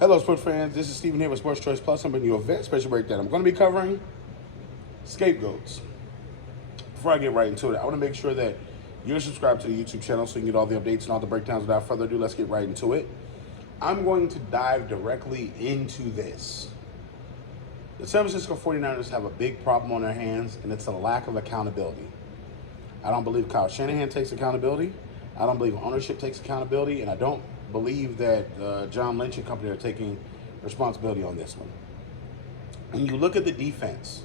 Hello, sports fans. This is Steven here with Sports Choice Plus. I'm bringing you a very special breakdown. I'm going to be covering scapegoats. Before I get right into it, I want to make sure that you're subscribed to the YouTube channel so you can get all the updates and all the breakdowns. Without further ado, let's get right into it. I'm going to dive directly into this. The San Francisco 49ers have a big problem on their hands, and it's a lack of accountability. I don't believe Kyle Shanahan takes accountability. I don't believe ownership takes accountability, and I don't believe that John Lynch and company are taking responsibility on this one. When you look at the defense,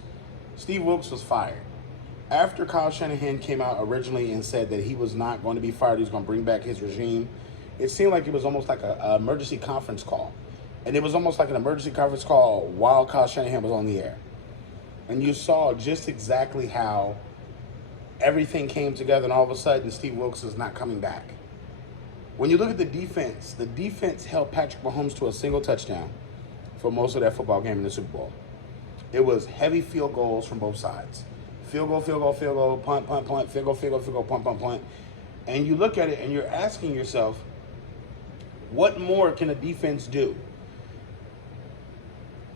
Steve Wilks was fired. After Kyle Shanahan came out originally and said that he was not going to be fired, he was going to bring back his regime, it seemed like it was almost like an emergency conference call. And it was almost like an emergency conference call while Kyle Shanahan was on the air. And you saw just exactly how everything came together, and all of a sudden Steve Wilks is not coming back. When you look at the defense held Patrick Mahomes to a single touchdown for most of that football game in the Super Bowl. It was heavy field goals from both sides. Field goal, field goal, field goal, punt, punt, punt, field goal, field goal, field goal, punt, punt, punt. And you look at it and you're asking yourself, what more can a defense do?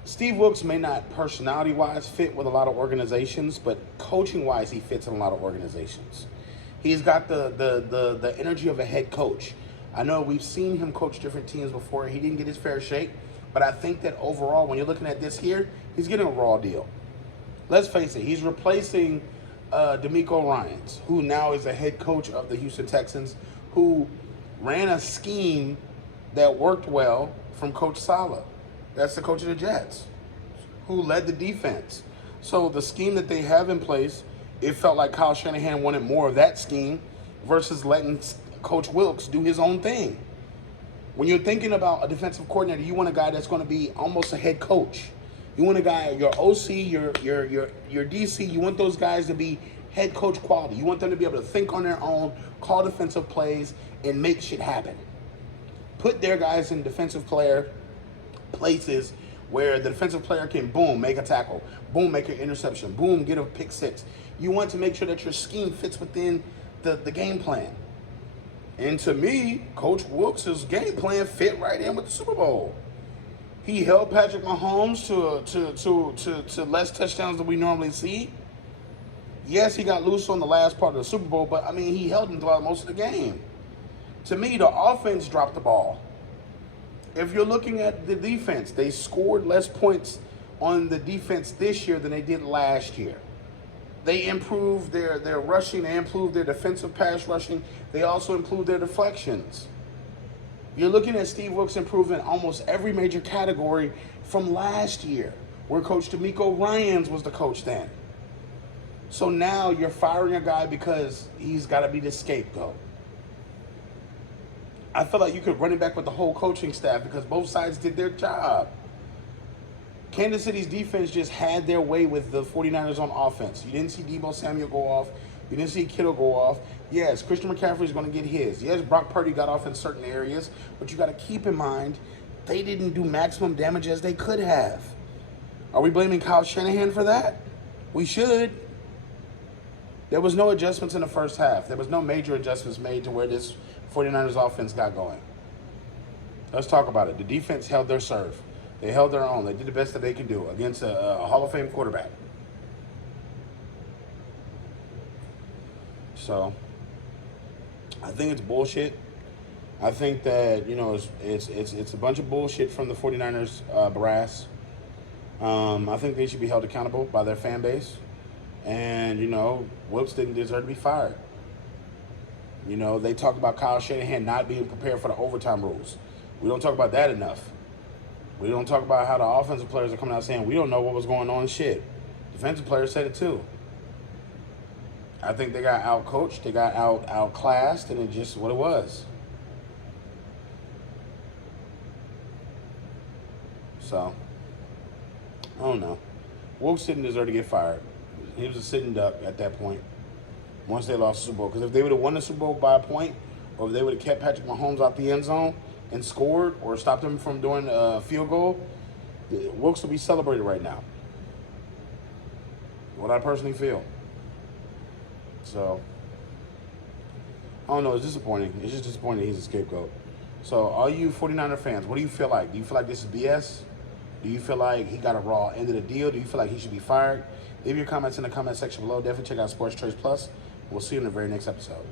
Steve Wilks may not personality-wise fit with a lot of organizations, but coaching-wise he fits in a lot of organizations. He's got the energy of a head coach. I know we've seen him coach different teams before. He didn't get his fair shake, but I think that overall, when you're looking at this here, he's getting a raw deal. Let's face it, he's replacing DeMeco Ryans, who now is a head coach of the Houston Texans, who ran a scheme that worked well from Coach Saleh. That's the coach of the Jets, who led the defense. So the scheme that they have in place, it felt like Kyle Shanahan wanted more of that scheme versus letting Coach Wilks do his own thing. When you're thinking about a defensive coordinator, you want a guy that's going to be almost a head coach. You want a guy, your OC, your DC, you want those guys to be head coach quality. You want them to be able to think on their own, call defensive plays, and make shit happen. Put their guys in defensive player places where the defensive player can, boom, make a tackle, boom, make an interception, boom, get a pick six. You want to make sure that your scheme fits within the game plan. And to me, Coach Wilks' game plan fit right in with the Super Bowl. He held Patrick Mahomes to less touchdowns than we normally see. Yes, he got loose on the last part of the Super Bowl, but, I mean, he held him throughout most of the game. To me, the offense dropped the ball. If you're looking at the defense, they scored less points on the defense this year than they did last year. They improved their rushing, they improved their defensive pass rushing, they also improved their deflections. You're looking at Steve Wilks improving almost every major category from last year, where Coach DeMeco Ryans was the coach then. So now you're firing a guy because he's got to be the scapegoat. I feel like you could run it back with the whole coaching staff because both sides did their job. Kansas City's defense just had their way with the 49ers on offense. You didn't see Deebo Samuel go off. You didn't see Kittle go off. Yes, Christian McCaffrey is going to get his. Yes, Brock Purdy got off in certain areas, but you got to keep in mind they didn't do maximum damage as they could have. Are we blaming Kyle Shanahan for that? We should. There was no adjustments in the first half. There was no major adjustments made to where this 49ers offense got going. Let's talk about it. The defense held their serve. They held their own. They did the best that they could do against a Hall of Fame quarterback. So, I think it's bullshit. I think that, you know, it's a bunch of bullshit from the 49ers brass. I think they should be held accountable by their fan base. And, you know, Wilks didn't deserve to be fired. You know, they talk about Kyle Shanahan not being prepared for the overtime rules. We don't talk about that enough. We don't talk about how the offensive players are coming out saying we don't know what was going on. Shit. Defensive players said it too. I think they got out-coached, they got outclassed, and it's just what it was. So, I don't know. Wilks didn't deserve to get fired. He was a sitting duck at that point once they lost the Super Bowl. Because if they would have won the Super Bowl by a point, or if they would have kept Patrick Mahomes out the end zone and scored or stopped him from doing a field goal, Wilks would be celebrated right now. What I personally feel. So, I don't know. It's disappointing. It's just disappointing he's a scapegoat. So all you 49er fans, what do you feel like? Do you feel like this is BS? Do you feel like he got a raw end of the deal? Do you feel like he should be fired? Leave your comments in the comment section below. Definitely check out Sports Choice Plus. We'll see you in the very next episode.